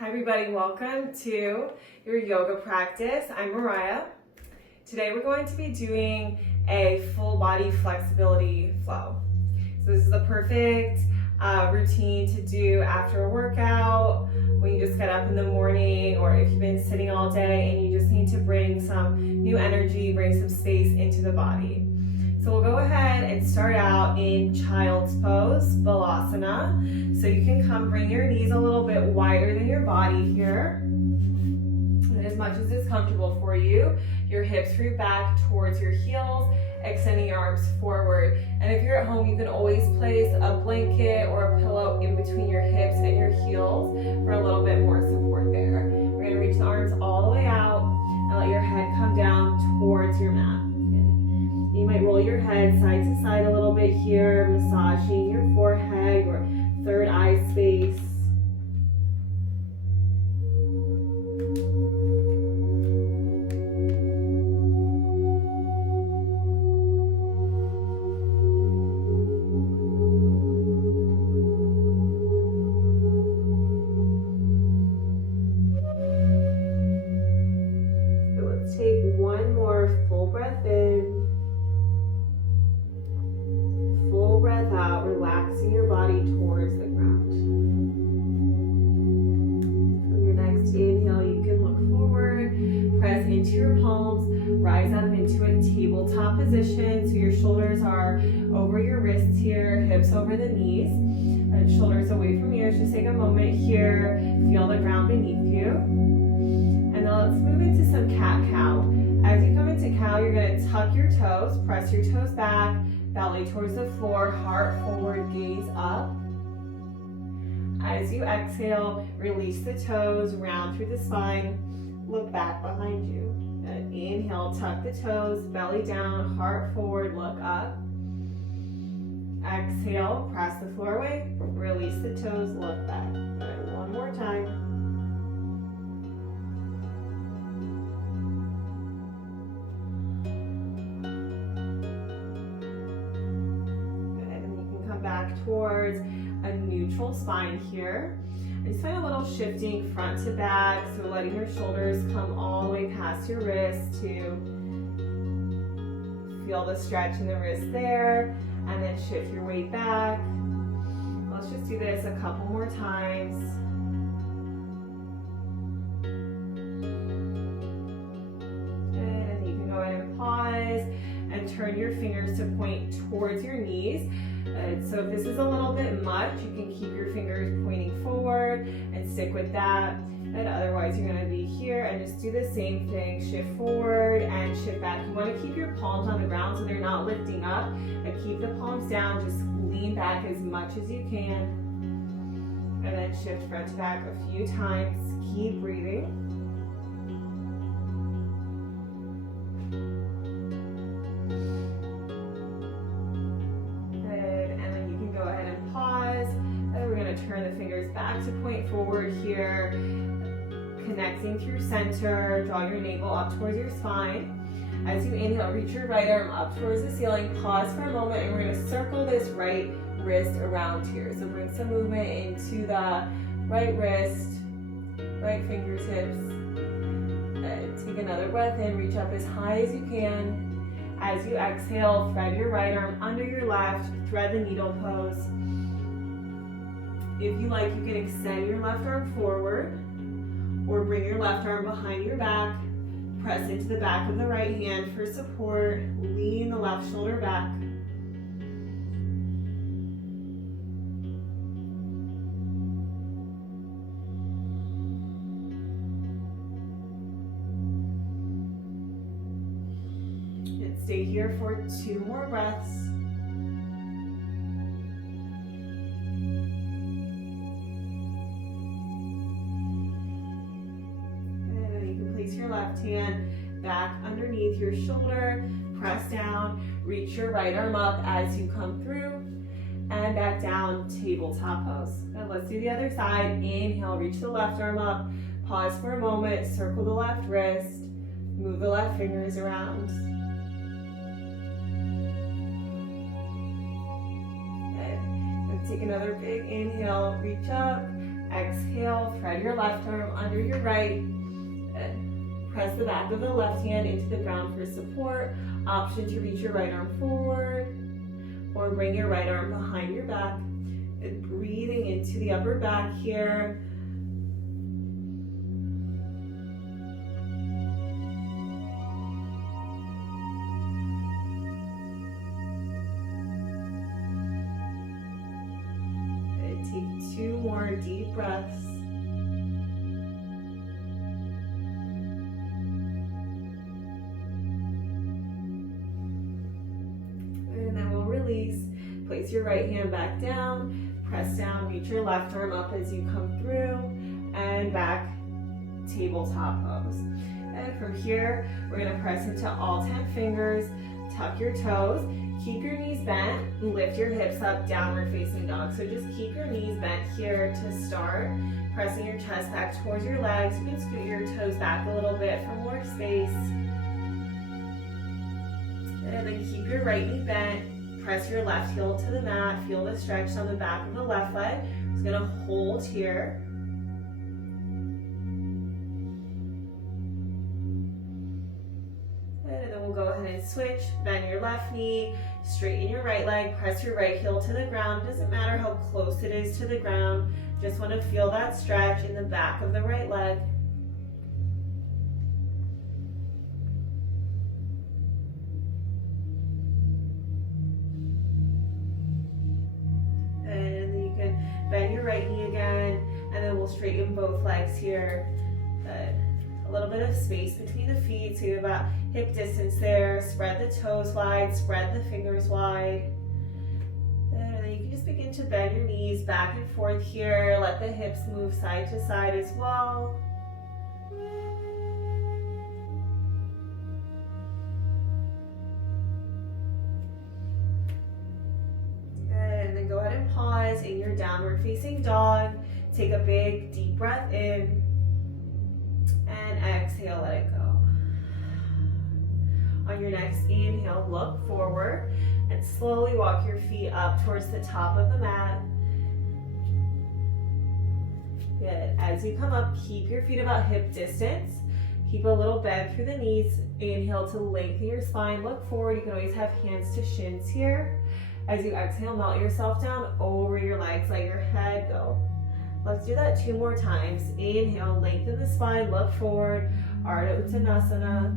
Hi everybody, welcome to your yoga practice. I'm Mariah. Today we're going to be doing a full body flexibility flow. So this is the perfect routine to do after a workout, when you just get up in the morning, or if you've been sitting all day and you just need to bring some new energy, bring some space into the body. So we'll go ahead and start out in child's pose, Balasana. So you can bring your knees a little bit wider than your body here, and as much as is comfortable for you. Your hips root back towards your heels, extending your arms forward. And if you're at home, you can always place a blanket or a pillow in between your hips and your heels for a little bit more support there. We're gonna reach the arms all the way out and let your head come down towards your mat. You might roll your head side to side a little bit here, massaging your forehead, your third eye space. So let's take one more full breath in. Full breath out, relaxing your body towards the ground. On your next inhale, you can look forward, press into your palms, rise up into a tabletop position. So your shoulders are over your wrists here, hips over the knees, and shoulders away from ears. Just take a moment here, feel the ground beneath you. And then let's move into some cat-cow. As you come into cow, you're gonna tuck your toes, press your toes back, belly towards the floor, heart forward, gaze up. As you exhale, release the toes, round through the spine, look back behind you. And inhale, tuck the toes, belly down, heart forward, look up. Exhale, press the floor away, release the toes, look back. Good. One more time. Back towards a neutral spine here. I just find a little shifting front to back, so letting your shoulders come all the way past your wrist to feel the stretch in the wrist there, and then shift your weight back. Let's just do this a couple more times. And you can go ahead and pause and turn your fingers to point towards your knees. So if this is a little bit much, you can keep your fingers pointing forward and stick with that. And otherwise, you're going to be here and just do the same thing. Shift forward and shift back. You want to keep your palms on the ground so they're not lifting up. And keep the palms down. Just lean back as much as you can. And then shift front to back a few times. Keep breathing. Turn the fingers back to point forward here, connecting through center. Draw your navel up towards your spine. As you inhale, reach your right arm up towards the ceiling. Pause for a moment, and we're going to circle this right wrist around here. So bring some movement into the right wrist, right fingertips. And take another breath in. Reach up as high as you can. As you exhale, thread your right arm under your left. Thread the needle pose. If you like, you can extend your left arm forward or bring your left arm behind your back. Press into the back of the right hand for support. Lean the left shoulder back. And stay here for 2 more breaths. Your left hand back underneath your shoulder, press down, reach your right arm up as you come through, and back down, tabletop pose. Now let's do the other side. Inhale, reach the left arm up, pause for a moment, circle the left wrist, move the left fingers around. Good. And take another big inhale, reach up, Exhale, thread your left arm under your right. Good. Press the back of the left hand into the ground for support. Option to reach your right arm forward or bring your right arm behind your back. And breathing into the upper back here. And take 2 more deep breaths. And then we'll release. Place your right hand back down. Press down, reach your left arm up as you come through, and back, tabletop pose. And from here, we're gonna press into all 10 fingers, tuck your toes, keep your knees bent, and lift your hips up, downward facing dog. So just keep your knees bent here to start, pressing your chest back towards your legs. You can scoot your toes back a little bit for more space. And then keep your right knee bent. Press your left heel to the mat. Feel the stretch on the back of the left leg. Just gonna hold here. And then we'll go ahead and switch. Bend your left knee, straighten your right leg, press your right heel to the ground. Doesn't matter how close it is to the ground. Just wanna feel that stretch in the back of the right leg. Bend your right knee again, and then we'll straighten both legs here. Good. A little bit of space between the feet, so you have about hip distance there. Spread the toes wide, spread the fingers wide. And then you can just begin to bend your knees back and forth here. Let the hips move side to side as well. Go ahead and pause in your downward facing dog. Take a big deep breath in and exhale, let it go. On your next inhale, look forward and slowly walk your feet up towards the top of the mat. Good. As you come up, keep your feet about hip distance. Keep a little bend through the knees. Inhale to lengthen your spine. Look forward. You can always have hands to shins here. As you exhale, melt yourself down over your legs, let your head go. Let's do that 2 more times. Inhale, lengthen the spine, look forward, Ardha Uttanasana.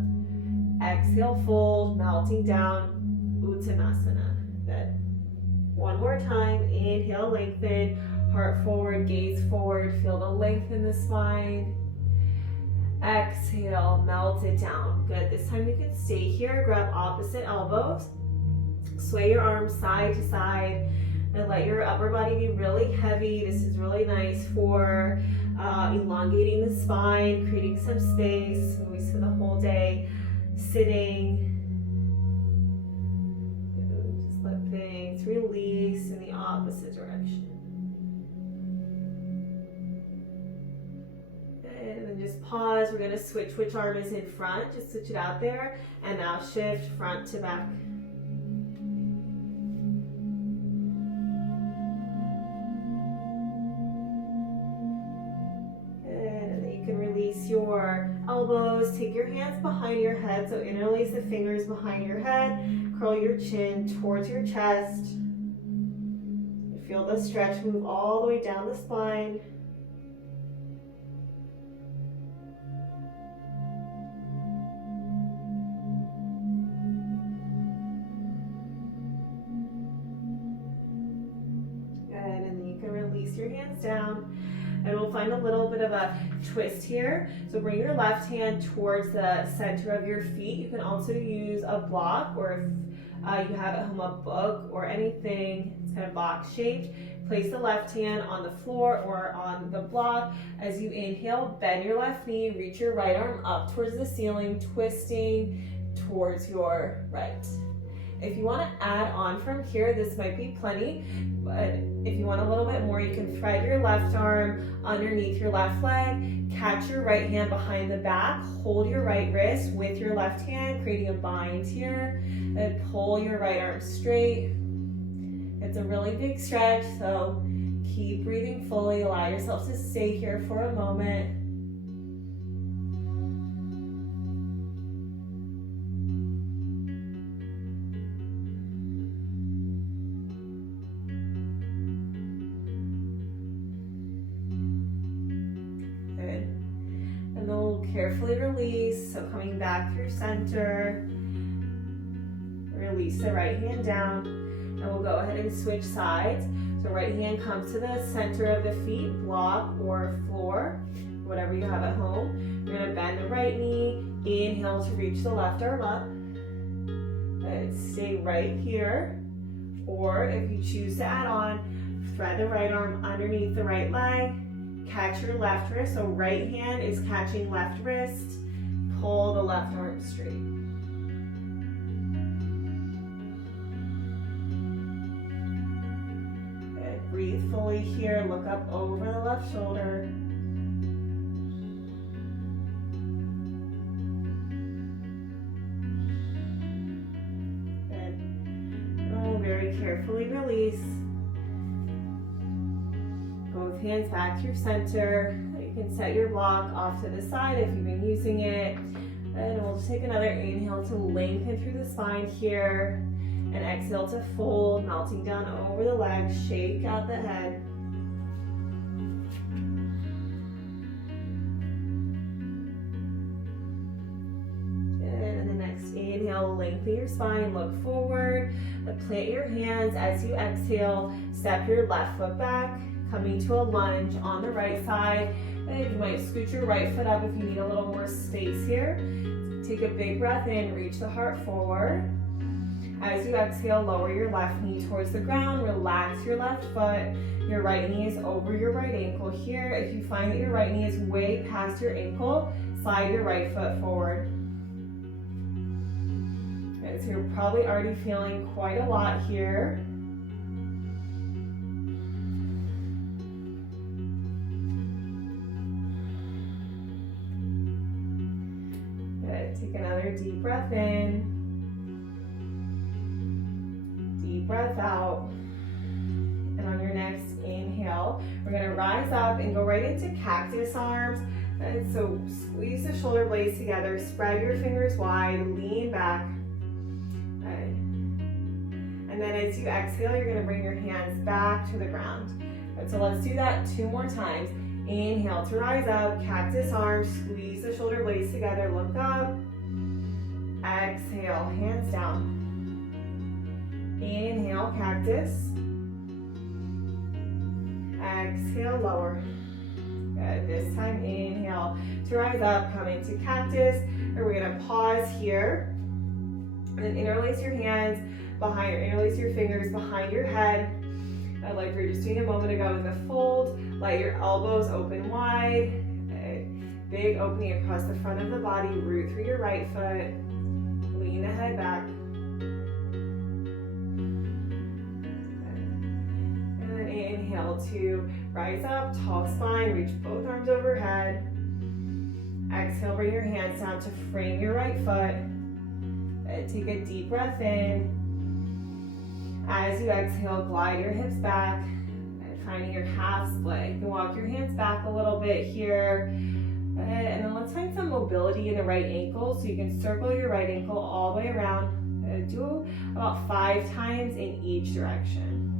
Exhale, fold, melting down, Uttanasana. Good. 1 more time. Inhale, lengthen, heart forward, gaze forward, feel the length in the spine. Exhale, melt it down. Good. This time you can stay here, grab opposite elbows. Sway your arms side to side and let your upper body be really heavy. This is really nice for elongating the spine, creating some space. We spend the whole day sitting. Just let things release in the opposite direction. And then just pause. We're going to switch which arm is in front. Just switch it out there. And now shift front to back. Your elbows, take your hands behind your head, so interlace the fingers behind your head, curl your chin towards your chest. Feel the stretch move all the way down the spine. Good, and then you can release your hands down. And we'll find a little bit of a twist here. So bring your left hand towards the center of your feet. You can also use a block, or if you have at home a book or anything, it's kind of box shaped. Place the left hand on the floor or on the block. As you inhale, bend your left knee, reach your right arm up towards the ceiling, twisting towards your right. If you want to add on from here, this might be plenty, but if you want a little bit more, you can thread your left arm underneath your left leg, catch your right hand behind the back, hold your right wrist with your left hand, creating a bind here, and pull your right arm straight. It's a really big stretch, so Keep breathing fully. Allow yourself to stay here for a moment. Good. And then we'll carefully release. So coming back through center. Release the right hand down. And we'll go ahead and switch sides. So right hand comes to the center of the feet, block or floor, whatever you have at home. You're gonna bend the right knee, inhale to reach the left arm up. And stay right here. Or if you choose to add on, thread the right arm underneath the right leg, catch your left wrist. So right hand is catching left wrist, pull the left arm straight. Breathe fully here, look up over the left shoulder. Good. And we'll very carefully release. Both hands back through center. You can set your block off to the side if you've been using it. And we'll just take another inhale to lengthen through the spine here. And exhale to fold, melting down over the legs, shake out the head. And the next inhale, lengthen your spine, look forward. Plant your hands as you exhale. Step your left foot back, coming to a lunge on the right side. And you might scoot your right foot up if you need a little more space here. Take a big breath in, reach the heart forward. As you exhale, lower your left knee towards the ground, relax your left foot. Your right knee is over your right ankle here. If you find that your right knee is way past your ankle, slide your right foot forward. Okay, so you're probably already feeling quite a lot here. Good. Take another deep breath in. Deep breath out. And on your next inhale, we're going to rise up and go right into cactus arms. And so squeeze the shoulder blades together, spread your fingers wide, lean back. Good. And then as you exhale, you're going to bring your hands back to the ground. Good. So let's do that 2 more times. Inhale to rise up, cactus arms, squeeze the shoulder blades together, look up. Exhale, hands down. Inhale, cactus. Exhale, lower. Good. This time, inhale to rise up, come into cactus. And we're going to pause here. And then interlace your hands behind, or interlace your fingers behind your head. Like we were just doing a moment ago in the fold. Let your elbows open wide. Good. Big opening across the front of the body. Root through your right foot. Lean the head back. Inhale to rise up, tall spine, reach both arms overhead. Exhale, bring your hands down to frame your right foot. Take a deep breath in. As you exhale, glide your hips back, finding your half split. You can walk your hands back a little bit here. And then let's find some mobility in the right ankle. So you can circle your right ankle all the way around. Do about 5 times in each direction.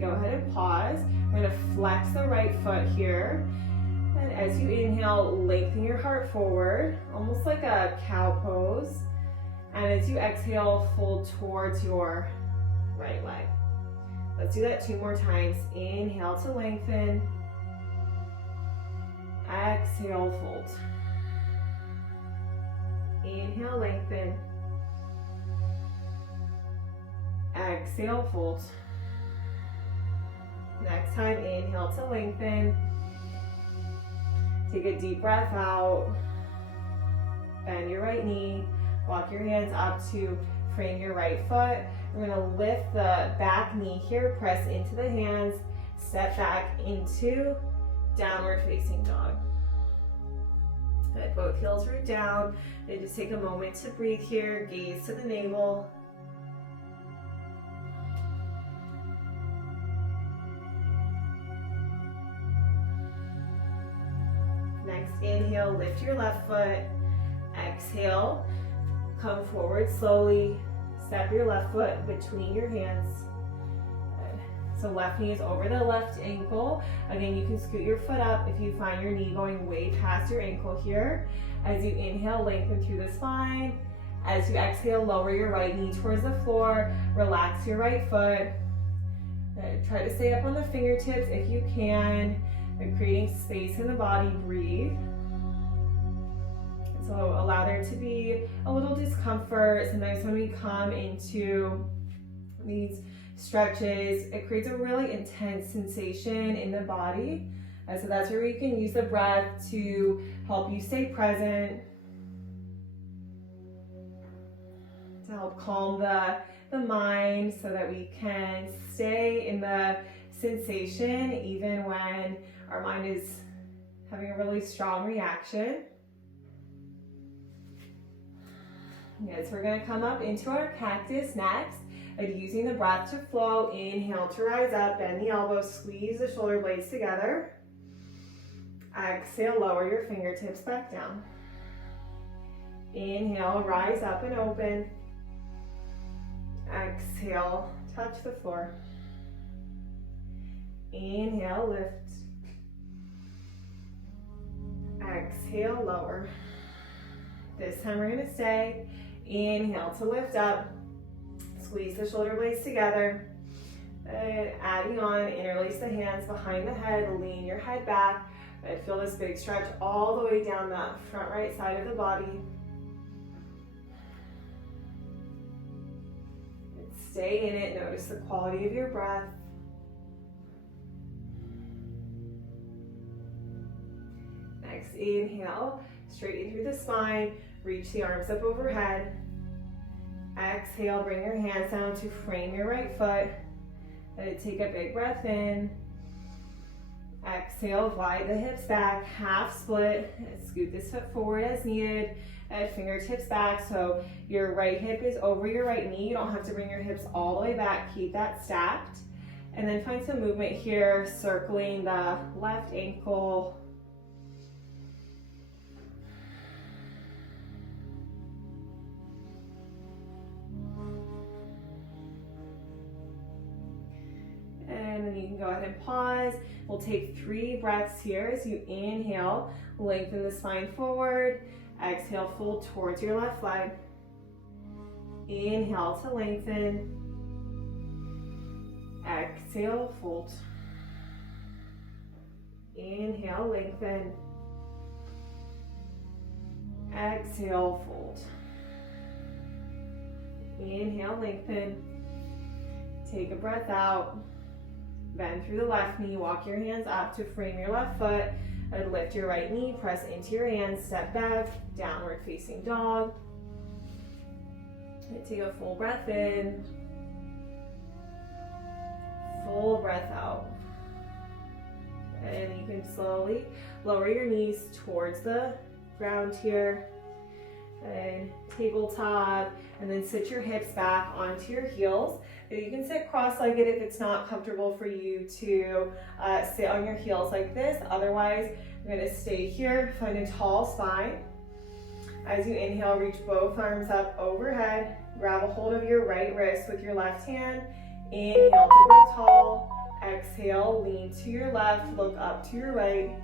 Go ahead and pause. We're going to flex the right foot here. And as you inhale, lengthen your heart forward, almost like a cow pose. And as you exhale, fold towards your right leg. Let's do that 2 more times. Inhale to lengthen. Exhale, fold. Inhale, lengthen. Exhale, fold. Next time, inhale to lengthen. Take a deep breath out. Bend your right knee. Walk your hands up to frame your right foot. We're going to lift the back knee here, press into the hands, step back into downward facing dog. Let both heels root down. And just take a moment to breathe here. Gaze to the navel. Next, inhale, lift your left foot. Exhale, come forward slowly. Step your left foot between your hands. Good. So left knee is over the left ankle. Again, you can scoot your foot up if you find your knee going way past your ankle here. As you inhale, lengthen through the spine. As you exhale, lower your right knee towards the floor. Relax your right foot. Good. Try to stay up on the fingertips if you can. And creating space in the body, breathe. So allow there to be a little discomfort. Sometimes when we come into these stretches, it creates a really intense sensation in the body. So that's where you can use the breath to help you stay present, to help calm the mind so that we can stay in the sensation even when our mind is having a really strong reaction. Yes, we're going to come up into our cactus next. And using the breath to flow, inhale to rise up, bend the elbows, squeeze the shoulder blades together. Exhale, lower your fingertips back down. Inhale, rise up and open. Exhale, touch the floor. Inhale, lift. Exhale, lower. This time we're going to stay. Inhale to lift up. Squeeze the shoulder blades together. And adding on, interlace the hands behind the head. Lean your head back. And feel this big stretch all the way down the front right side of the body. And stay in it. Notice the quality of your breath. Next, inhale, straighten through the spine, reach the arms up overhead. Exhale, bring your hands down to frame your right foot. Let it take a big breath in. Exhale, glide the hips back, half split. Scoot this foot forward as needed. Fingertips back, so your right hip is over your right knee. You don't have to bring your hips all the way back. Keep that stacked. And then find some movement here, circling the left ankle. And then you can go ahead and pause. We'll take 3 breaths here as you inhale, lengthen the spine forward. Exhale, fold towards your left leg. Inhale to lengthen. Exhale, fold. Inhale, lengthen. Exhale, fold. Inhale, lengthen. Take a breath out. Bend through the left knee, walk your hands up to frame your left foot, and lift your right knee, press into your hands, step back, downward facing dog. And take a full breath in, full breath out. And you can slowly lower your knees towards the ground here, and tabletop, and then sit your hips back onto your heels. You can sit cross-legged if it's not comfortable for you to sit on your heels like this. Otherwise, you're going to stay here, find a tall spine. As you inhale, reach both arms up overhead. Grab a hold of your right wrist with your left hand. Inhale to grow tall. Exhale, lean to your left, look up to your right.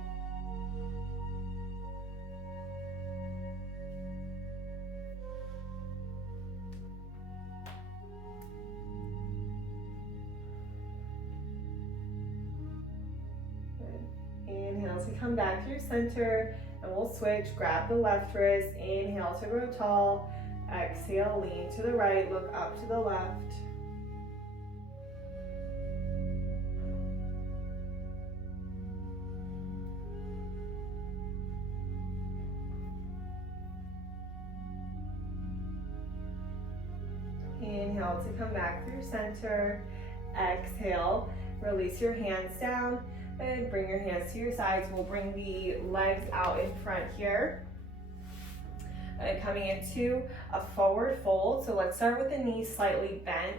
Inhale to come back through center, and we'll switch. Grab the left wrist. Inhale to grow tall. Exhale, lean to the right, look up to the left. Inhale to come back through center. Exhale, release your hands down and bring your hands to your sides. We'll bring the legs out in front here. And coming into a forward fold. So let's start with the knees slightly bent.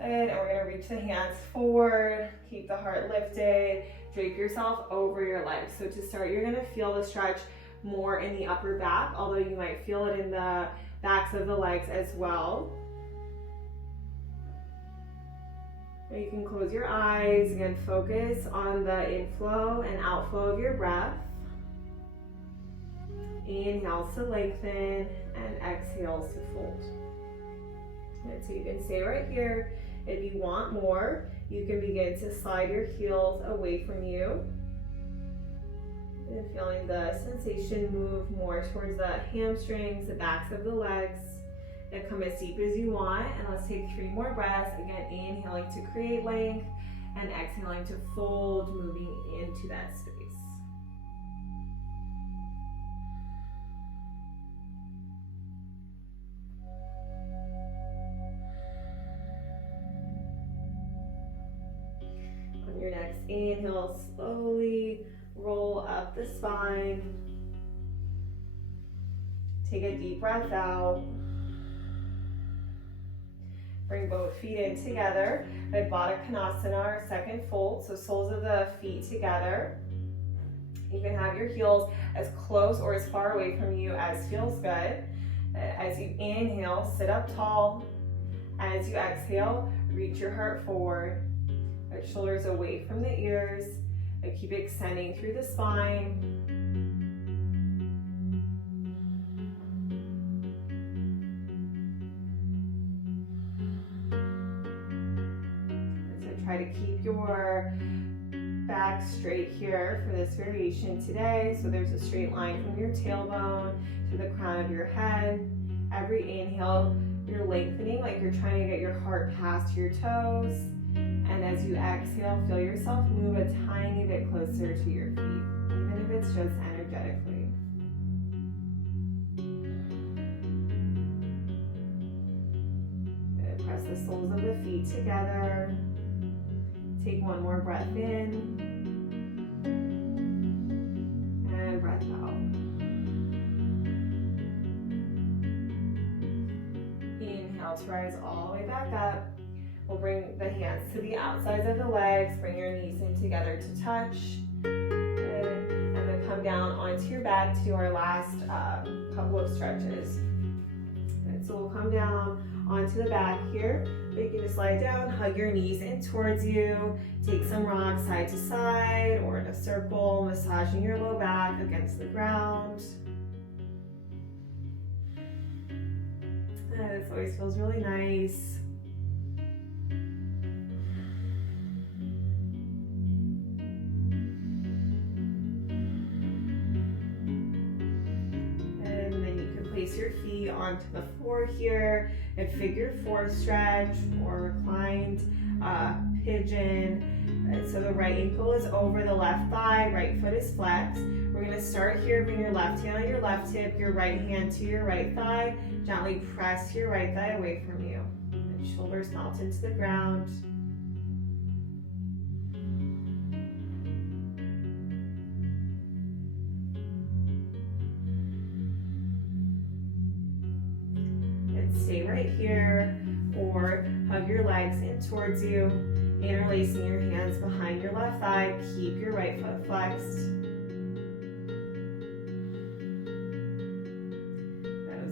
And we're gonna reach the hands forward, keep the heart lifted, drape yourself over your legs. So to start, you're gonna feel the stretch more in the upper back, although you might feel it in the backs of the legs as well. You can close your eyes, again, focus on the inflow and outflow of your breath. Inhales to lengthen and exhales to fold. And so you can stay right here. If you want more, you can begin to slide your heels away from you. And feeling the sensation move more towards the hamstrings, the backs of the legs. And come as deep as you want. And let's take 3 more breaths. Again, inhaling to create length and exhaling to fold, moving into that space. On your next inhale, slowly roll up the spine. Take a deep breath out. Bring both feet in together. Baddha Konasana, our second fold. So soles of the feet together. You can have your heels as close or as far away from you as feels good. As you inhale, sit up tall. As you exhale, reach your heart forward. Shoulders away from the ears. Keep extending through the spine. Try to keep your back straight here for this variation today. So there's a straight line from your tailbone to the crown of your head. Every inhale, you're lengthening like you're trying to get your heart past your toes. And as you exhale, feel yourself move a tiny bit closer to your feet, even if it's just energetically. Press the soles of the feet together. Take 1 more breath in and breath out. Inhale to rise all the way back up. We'll bring the hands to the outsides of the legs. Bring your knees in together to touch. And then come down onto your back to our last couple of stretches. And so we'll come down onto the back here. You can just lie down, hug your knees in towards you, take some rocks side to side or in a circle, massaging your low back against the ground. And this always feels really nice. Place your feet onto the floor here and figure 4 stretch or reclined pigeon. And so the right ankle is over the left thigh, right foot is flexed. We're going to start here, bring your left hand on your left hip, your right hand to your right thigh. Gently press your right thigh away from you. And shoulders melt into the ground. Stay right here or hug your legs in towards you, interlacing your hands behind your left thigh. Keep your right foot flexed.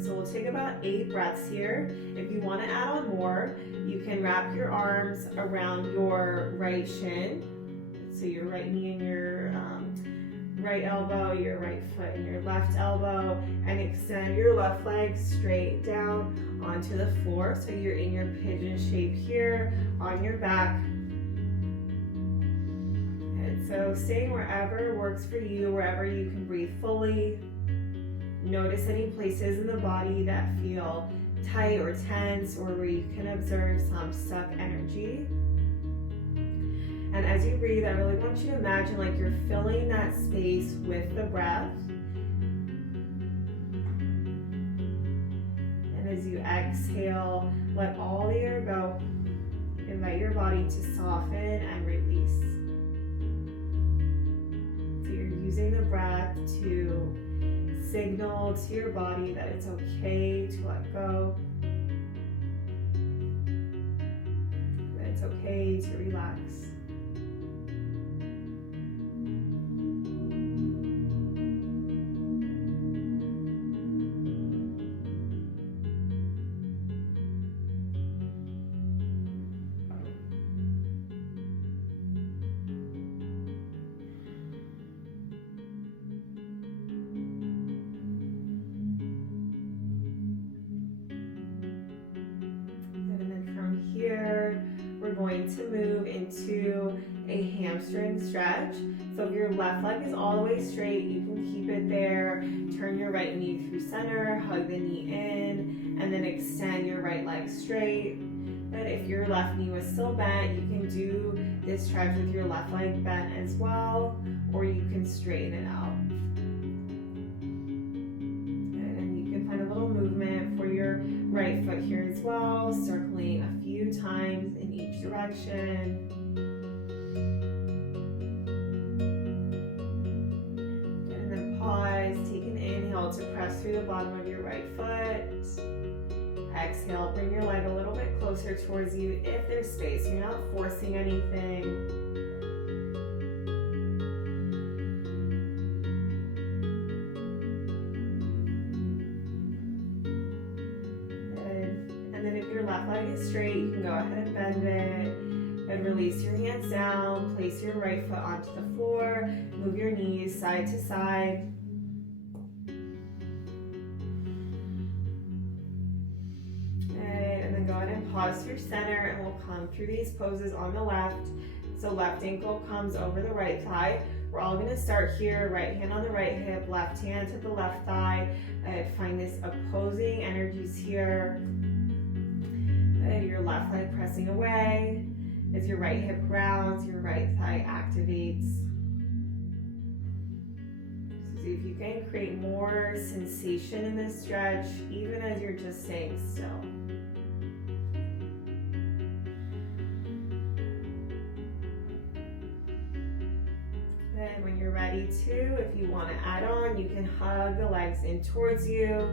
So we'll take about 8 breaths here. If you want to add on more, you can wrap your arms around your right shin. So your right knee and your right elbow, your right foot and your left elbow, and extend your left leg straight down onto the floor. So you're in your pigeon shape here on your back. And so staying wherever works for you, wherever you can breathe fully. Notice any places in the body that feel tight or tense, or where you can observe some stuck energy. And as you breathe, I really want you to imagine like you're filling that space with the breath. And as you exhale, let all the air go. Invite your body to soften and release. So you're using the breath to signal to your body that it's okay to let go, that it's okay to relax. Here, we're going to move into a hamstring stretch. So if your left leg is all the way straight, you can keep it there. Turn your right knee through center, hug the knee in, and then extend your right leg straight. But if your left knee was still bent, you can do this stretch with your left leg bent as well, or you can straighten it out. And you can find a little movement for your right foot here as well, circling a few times in each direction. And then pause, take an inhale to press through the bottom of your right foot. Exhale, bring your leg a little bit closer towards you if there's space. You're not forcing anything. Left leg is straight, you can go ahead and bend it and release your hands down. Place your right foot onto the floor, move your knees side to side. And then go ahead and pause through center, and we'll come through these poses on the left. So left ankle comes over the right thigh. We're all going to start here, right hand on the right hip, left hand to the left thigh. Find this opposing energies here. Your left leg pressing away as your right hip rounds, your right thigh activates. So see if you can create more sensation in this stretch, even as you're just staying still. And when you're ready to, if you want to add on, you can hug the legs in towards you,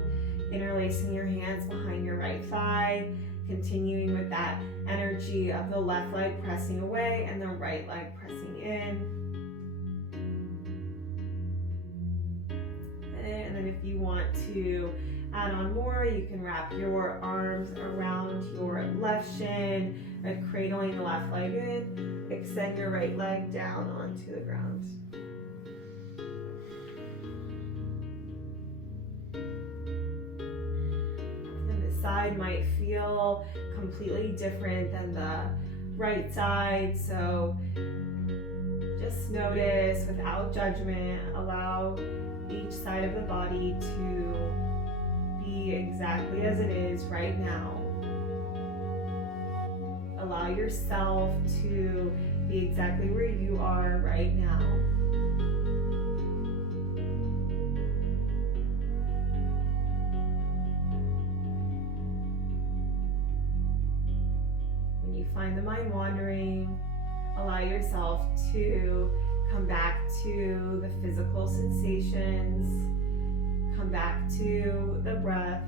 interlacing your hands behind your right thigh. Continuing with that energy of the left leg pressing away and the right leg pressing in. And then if you want to add on more, you can wrap your arms around your left shin, cradling the left leg in. Extend your right leg down onto the ground. Side might feel completely different than the right side, so just notice without judgment. Allow each side of the body to be exactly as it is right now. Allow yourself to be exactly where you are right now. Find the mind wandering, allow yourself to come back to the physical sensations, come back to the breath.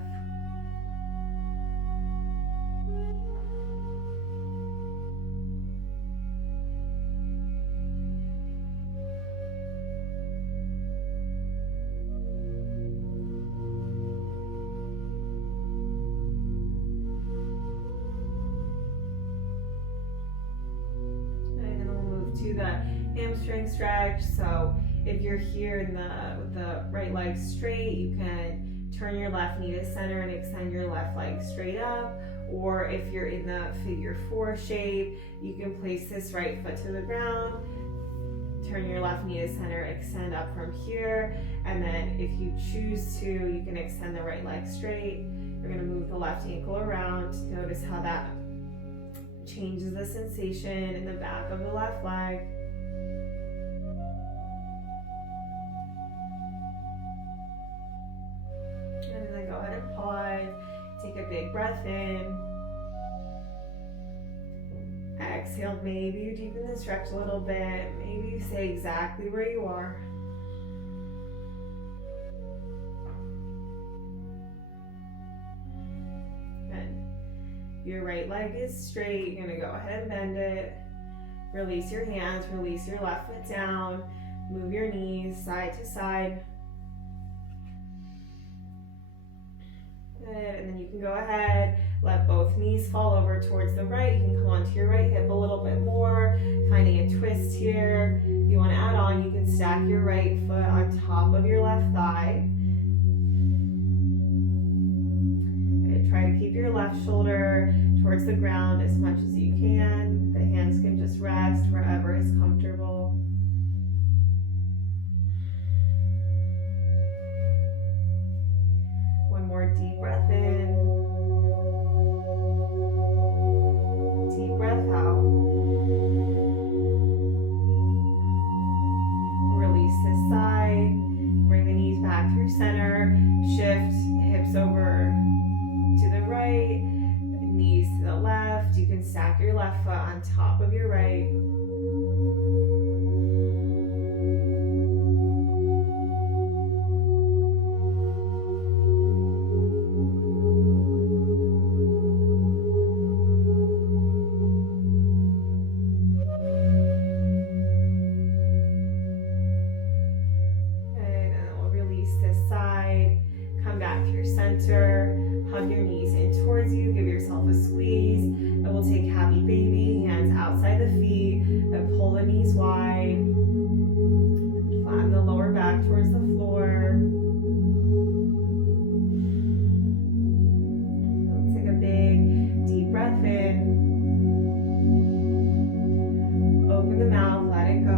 To the hamstring stretch. So if you're here with the right leg straight, you can turn your left knee to center and extend your left leg straight up. Or if you're in the figure 4 shape, you can place this right foot to the ground, turn your left knee to center, extend up from here. And then if you choose to, you can extend the right leg straight. You're going to move the left ankle around. Notice how that changes the sensation in the back of the left leg. And then go ahead and pause. Take a big breath in. Exhale, maybe you deepen the stretch a little bit. Maybe you stay exactly where you are. Your right leg is straight. You're gonna go ahead and bend it. Release your hands, release your left foot down. Move your knees side to side. Good, and then you can go ahead, let both knees fall over towards the right. You can come onto your right hip a little bit more, finding a twist here. If you want to add on, you can stack your right foot on top of your left thigh. And try to keep your left shoulder towards the ground as much as you can. The hands can just rest wherever is comfortable. One more deep breath in. Deep breath out. Release this side. Bring the knees back through center. Shift hips over to the right. Knees to the left. You can stack your left foot on top of your right. Center, hug your knees in towards you, give yourself a squeeze, and we'll take happy baby, hands outside the feet, and pull the knees wide, flatten the lower back towards the floor. Let's take a big, deep breath in, open the mouth, let it go.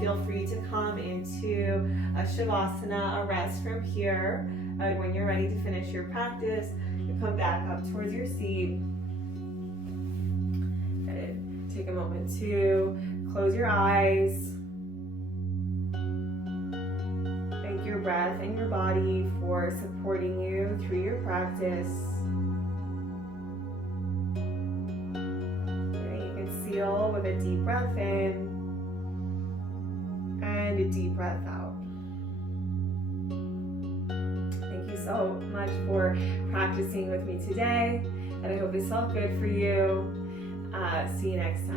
Feel free to come into a Shavasana, a rest from here. When you're ready to finish your practice, you come back up towards your seat. And take a moment to close your eyes. Thank your breath and your body for supporting you through your practice. And you can seal with a deep breath in. And a deep breath out. Thank you so much for practicing with me today, and I hope this felt good for you. See you next time.